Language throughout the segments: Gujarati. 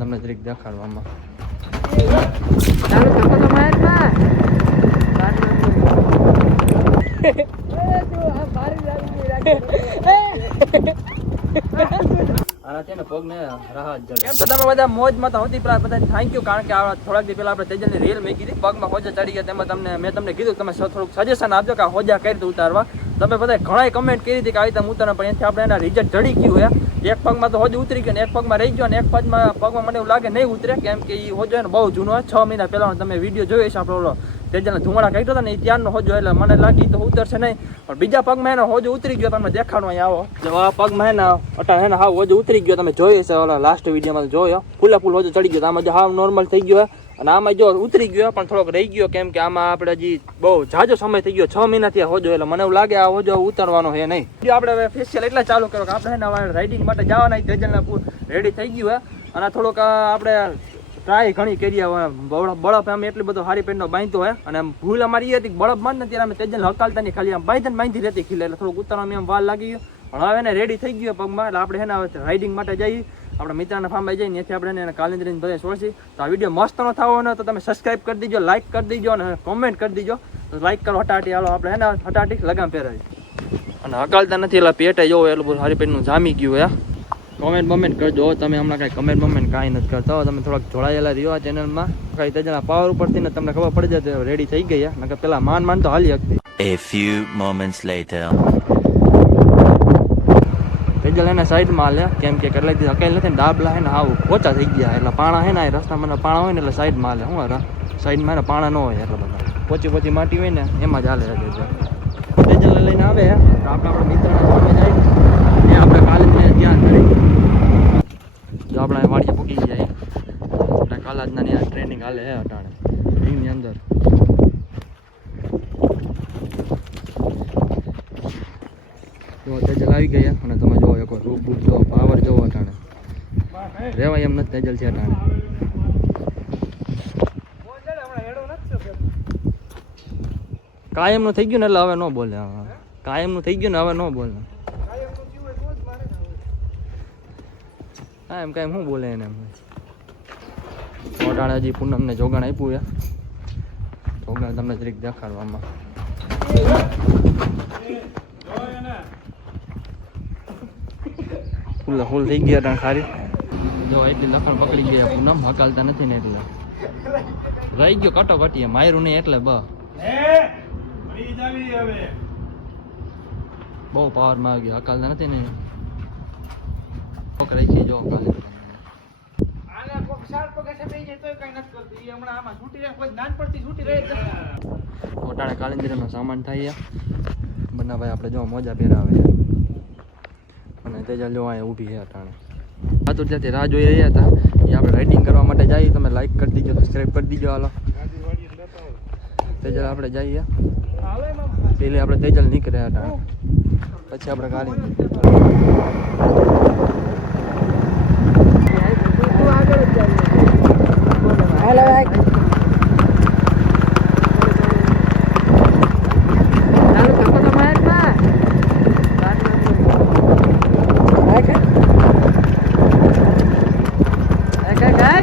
તમને જરીક દેખાડવામાં. ચાલુ થતો તો મહેશભાઈ. આના છે ને પગને રાહત જડે કેમ તમે બધા મોજમાં તો બધા થેન્ક યુ કારણ કે આ થોડાક દી પહેલા આપણે તેજલની રીલ મેં કીધી પગમાં હોજા ચડી ગયા તેમાં તમને મેં તમને કીધું તમે થોડુંક સજેશન આપજો કે હોજા કરી રીતે ઉતારવા. તમે બધા ઘણાય કમેન્ટ કરી હતી કે આવી રીતે ઉતારવા પણ એનાથી આપણે એના રિઝલ્ટ ચડી ગયું હે એક પગમાં તો હોજ ઉતરી ગયો ને એક પગમાં રહી ગયો ને એક પગમાં પગમાં મને એવું લાગે નહીં ઉતરે, કેમ કે એ હોજો ને બહુ જૂનો છ. મહિના પહેલાનો તમે વીડિયો જોયો છે આપણો ઓલો તેજલને ધુમાડા કાઢ્યો હતો ને એ ત્યારનો હોજો એટલે મને લાગી તો ઉતરશે નહીં. પણ બીજા પગમાં એનો હોજો ઉતરી ગયો, તમને દેખાડો અહીંયા આવો. જો આ પગમાં એના અટા એના હાવ હોજો ઉતરી ગયો, તમે જોયો છે ઓલા લાસ્ટ વિડીયોમાં જોયો. ફૂલે ફૂલ હોજો ચડી ગયો આમાં હાવ નોર્મલ થઈ ગયો અને આમાં જો ઉતરી ગયો, પણ થોડોક રહી ગયો કેમ કે આમાં આપણે હજી બહુ જાજો સમય થઈ ગયો, છ મહિનાથી આ હોજો, એટલે મને એવું લાગે આ હોજો ઉતરવાનો છે નહીં. જો આપણે હવે ફેશિયલ એટલે ચાલુ કરો કે આપણે હે રાઇડિંગ માટે જવાના તેજલને રેડી થઈ ગયું હે. અને થોડોક આપણે ટ્રાય ઘણી કરી બળપ બળપ એટલી બધો હારી પેનનો બાંધતો હોય અને ભૂલ અમારી એ હતી બળપ બાંધ ત્યારે અમે તેજલ હકાલતા નહીં, ખાલી આમ બાંધી બાંધી રહેતી ખીલે, એટલે થોડુંક ઉતારવામાં એમ વાર લાગી ગયો. પણ હવે એને રેડી થઈ ગયો પગમાં, એટલે આપણે હે ને હવે રાઇડિંગ માટે જઈએ. આપણા મિત્રના ફાર્મ જાય ત્યાંથી આપણે એને કાલેન્દ્રીને બધા છોડશી તો આ વીડિયો મસ્ત ન થવો ને, તો તમે સબસ્ક્રાઇબ કરી દીજો લાઇક કરી દીજો અને કોમેન્ટ કરી દીજો. તો લાઇક કરો હટાટી, હાલો, આપણે એને હટાટી લગામ પહેરાવી. અને હકાલતા નથી, એટલે પેટે જોવો, એટલું બધું હારી પેટનું જામી ગયું હે. કોમેન્ટ બમેન્ટ કરજો તમે હમણાં કાંઈ કમેન્ટ બમેન્ટ કાંઈ નથી કરતા તમે થોડાક જોડાયેલા રહ્યો આ ચેનલમાં કાંઈ તજના પાવર ઉપરથી ને તમને ખબર પડી જાય રેડી થઈ ગયા નકર પેલા માન માન તો હાલી હતી A few moments later. Tejal એને સાઈડમાં હાલે કેમ કે કેટલાક દી હકાઈ નથી, ને ડાબલા હે ને આવું ઓછા થઈ ગયા એટલે પાણા હે ને આ રસ્તામાં ને પાણા હોય ને એટલે સાઈડમાં હાલે હું સાઈડમાં એને પાણા ન હોય એટલે બધા. પોચી પોચી માટી હોય ને, એમાં જ હાલે તેજલ લઈને આવે આપણે આપણા મિત્રના જાય. એ આપણે કાલે ધ્યાન કરી. જો આપણે વાડીએ પૂકી જાય આપણે કાલાજના ટ્રેનિંગ હાલે હે અટાણે. એની અંદર. જો તેજલ આવી ગયા અને તમે જોવો એક રૂપ બૂપ જો પાવર જોવો અટાણે. રેવાય એમ નથી તેજલ છે અટાણે. કાયમનું થઈ ગયું ને એટલે હવે ન બોલે હવે. કાયમનું થઈ ગયું ને હવે ન બોલે. હા, એમ કાંઈ શું બોલે એને અટાણે હજી પૂનમને જોગાણ આપ્યું યા જોગાણ તમને જરીક દેખાડવામાં. ફૂલ ફૂલ થઈ ગયા ત્યાં ખારી જો એટલી લખણ પકડી ગયા પૂનમ હકાલતા નથી ને એટલે. રહી ગયો કટો કટીએ માયરું નહીં એટલે બ. બહુ પાવરમાં આવી ગયો હકાલતા નથી ને. પકડાઈ છે જો કાલે ઓટાણે કાલિંદીનો સામાન થાય બનાવાય ભાઈ આપણે જો મોજા પહેરાવે તેજલ જો અહીંયા ઊભી છે અટાણે. આતુર ત્યાંથી રાહ જોઈ રહ્યા હતા, એ આપણે રાઇડિંગ કરવા માટે જઈએ તમે લાઈક કરી દીજો સબસ્ક્રાઈબ કરી દીજો, હાલો. તેજલ આપણે જઈએ. પેલે આપણે તેજલ નીકળ્યા હતા. પછી આપણે કાલી હાલો ભાઈ. ચાલુ થતો તો મહેશભાઈ. હાય કે? હાય કે, હાય?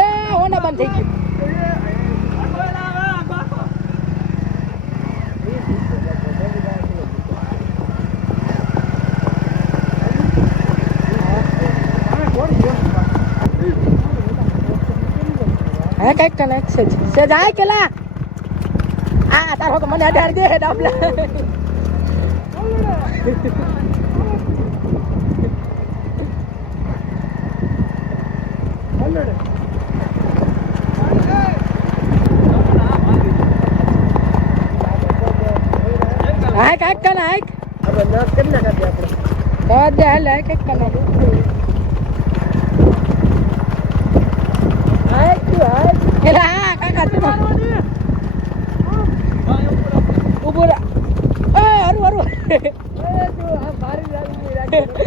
એ હોન્ડા બંધ થઈ ગયું હા, કંઈક કનેક્ટ છે સે જાય કેલા? આ, તારો તો મને અઢાર દે ડાબલા હાઈક હાઈક કને હાઈક આપણે નસ કેમ ના કાઢીએ આપણે તો દે, હાલ હાઈક હાઈક કને. હાઈક તું હાઈક એલા હા કાકા તું ઊભો રહે એ હરુ હરુ એ જો આ ભારી લાગી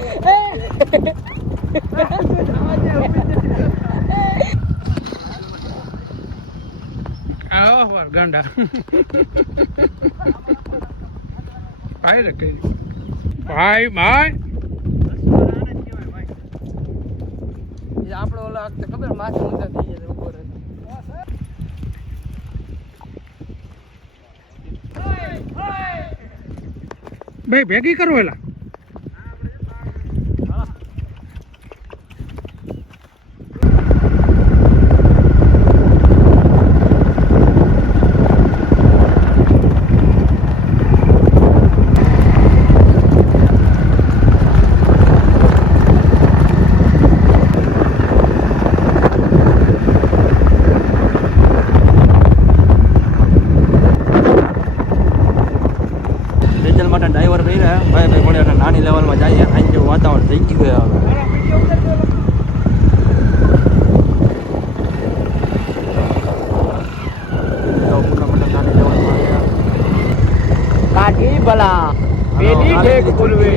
આવો ભાઈ રે કઈ ભાઈ ભાઈ. આપણો ઓલા ખબર માથે ઊંધા થઈ જાય ઉપર ભાઈ ભેગી કરો એલા ડીઝલ માટે ડ્રાઈવર ભાઈ રહ્યા ભાઈ ભાઈ મળે એટલે નાની લેવલમાં જઈએ અહીં જેવું વાતાવરણ થઈ ગયું છે હવે જો પૂરા માટે નાની લેવલમાં ગયા. કાઢી ભલા પેલી ઠેક પૂરવે.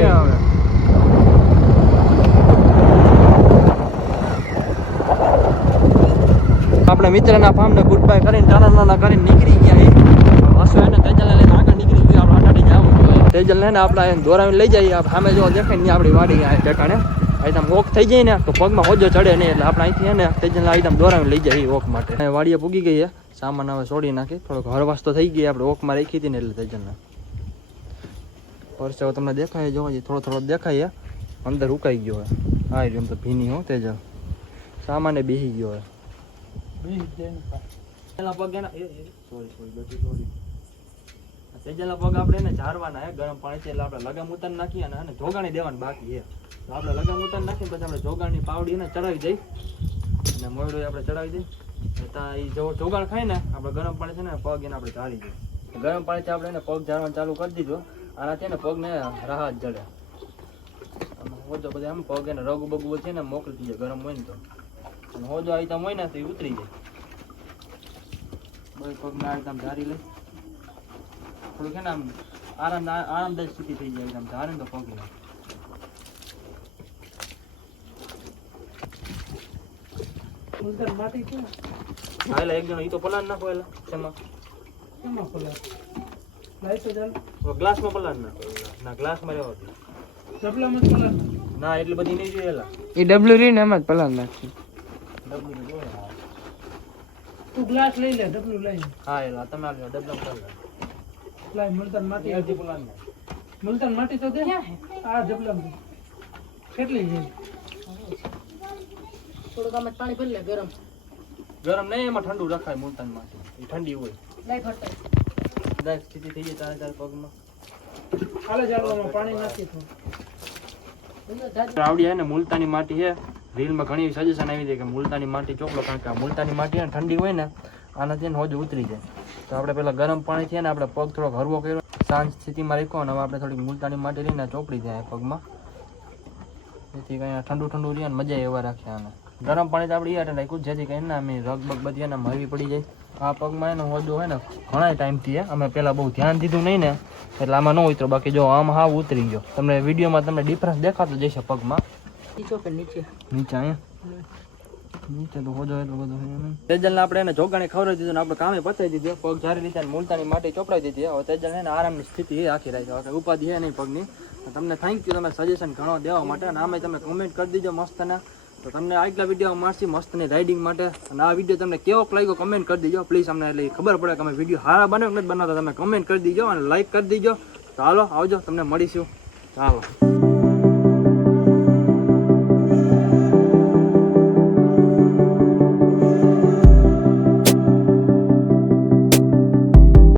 આપણે મિત્રના ફાર્મને ગુડ બાય કરીને નાના નાના કરીને નીકળી ગયા એ એને તેજલ લઈને આગળ નીકળી ગયો આપણે આટાડી જવું જોઈએ તેજલ લઈને આપણે એને દોરાવીને લઈ જઈએ સામે જો દેખાય ને આપણી વાડી આ ઠેકાણે. આઈટમ વોક થઈ જાય ને તો પગમાં હોજો ચડે નહીં એટલે આપણે અહીંથી એને તેજલને આઈટમ દોરાવી લઈ જઈએ વોક માટે. વાડીએ પૂગી ગઈ સામાન હવે છોડી નાખી થોડોક હરવાસ તો થઈ ગઈ આપણે વોકમાં રાખી હતી ને એટલે તેજલને. પરસેવો તમને દેખાય જો હજી થોડો થોડો દેખાય અંદર ઉકાઈ ગયો હા આ રહ્યો એમ તો ભીની હો તેજ સામાને બેસી ગયો હોય. તેજલના પગ એના સોરી સોરી બેટી સોરી તેજલના પગ આપણે એને ઝારવાના હે ગરમ પાણી છે એટલે આપણે લગામ ઉતાર નાખીએ અને જોગાણી દેવાની બાકી છે. આપણે લગામ ઉતાર નાખીએ પછી આપણે જોગાણની પાવડી એને ચડાવી દઈ અને મોયડો આપણે ચડાવી દઈ ત્યાં એ જોગાણ ખાય ને આપણે ગરમ પાણી છે ને પગ એને આપણે ઝારી દઈએ. ગરમ પાણીથી આપણે એને પગ ઝારવાનું ચાલુ કરી દીધું. આનાથી ને પગને રાહત જડે. હોજો બધા આમ પગ એને રગ બગુ છે ને મોકલી જાય ગરમ હોય ને તો. હોજો આવી તમે હોય ને તો એ ઉતરી જાય. બે પગને આવી તમે ધારી લે. થોડુંક છે ને આમ આરામ આરામદાયક સ્થિતિ થઈ જાય આમ ધારે ને તો પગને હા એટલે એક જણો એ તો પલાન નાખો એટલે શેમાં? ગ્લાસમાં પલાન? નાખો ના ગ્લાસમાં રહેવા દે. ના એટલી બધી નહીં એલા. એ ડબલું રી ને એમ જ પલાન નાખશે ડબલું તો જોઈએ હા. તું ગ્લાસ લઈ લે ડબલું લઈ હા એલા તમે આ ડબલા પલાન લાય મુલતાન માટી પલાન નાખો. મુલતાન માટી તો દે. આ ડબલા કેટલી છે? થોડુંક આમાં પાણી ભરી લે ગરમ. ગરમ નહીં એમાં ઠંડુ રખાય મુલતાનમાં એ ઠંડી હોય. નહીં ફરતા કદાચ સ્થિતિ થઈ જાય તારે તારે પગમાં હાલે જાડવામાં પાણી નાખી તો આવડી હે ને મુલતાની માટી છે રીલમાં ઘણી સજેશન આવી છે કે મુલતાની માટી ચોકલો કારણ કે આ મુલતાની માટી હે ને ઠંડી હોય ને આનાથી ને હોજ ઉતરી જાય. તો આપણે પહેલાં ગરમ પાણી છે ને આપણે પગ થોડોક હરવો કર્યો. શાંત સ્થિતિમાં રાખ્યો અને હવે આપણે થોડીક મુલતાની માટી લઈને ચોપડી જાય પગમાં. જેથી કંઈ ઠંડુ ઠંડુ રહે ને મજા એવા રાખ્યા આને. ગરમ પાણી તો આપણે યાર રાખ્યું જેથી કરીને અમે રગ બગ બધી એને હળવી પડી જાય. આ પગમાં એનો હોદો હોય ને ઘણા ટાઈમથી હે. અમે પહેલાં બહુ ધ્યાન દીધું નહીં ને એટલે આમાં ન ઉતરો બાકી જો આમ હાવ ઉતરી ગયો. તમને વિડીયોમાં તમને ડિફરન્સ દેખાતો જશે પગમાં. નીચે નીચે? અહીંયા. નીચે તો હોજો એટલો બધો તેજલને આપણે એને જોગાણી ખવડાવી દીધું ને આપણે કામે પતાવી દીધું. પગ જારી લીધા ને મૂલતાની માટી ચોપડાવી દીધી. હવે તેજલ આરામની સ્થિતિ આખી રાખી હવે ઉપાધિ નહીં પગની. તમને થેન્ક યુ તમે સજેશન ઘણો દેવા માટે. અને આમે તમે કમેન્ટ કરી દીજો મસ્ત ને તો તમને આગલા વીડિયો મળશે મસ્તની રાઇડિંગ માટે. અને આ વીડિયો તમને કેવો લાગ્યો કમેન્ટ કરી દીજો. પ્લીઝ અમને એટલે ખબર પડે કે અમે વીડિયો સારા બને નથી બનાવતા. તમે કમેન્ટ કરી દીજો અને લાઇક કરી દીજો. ચાલો આવજો. તમને મળીશું. ચાલો.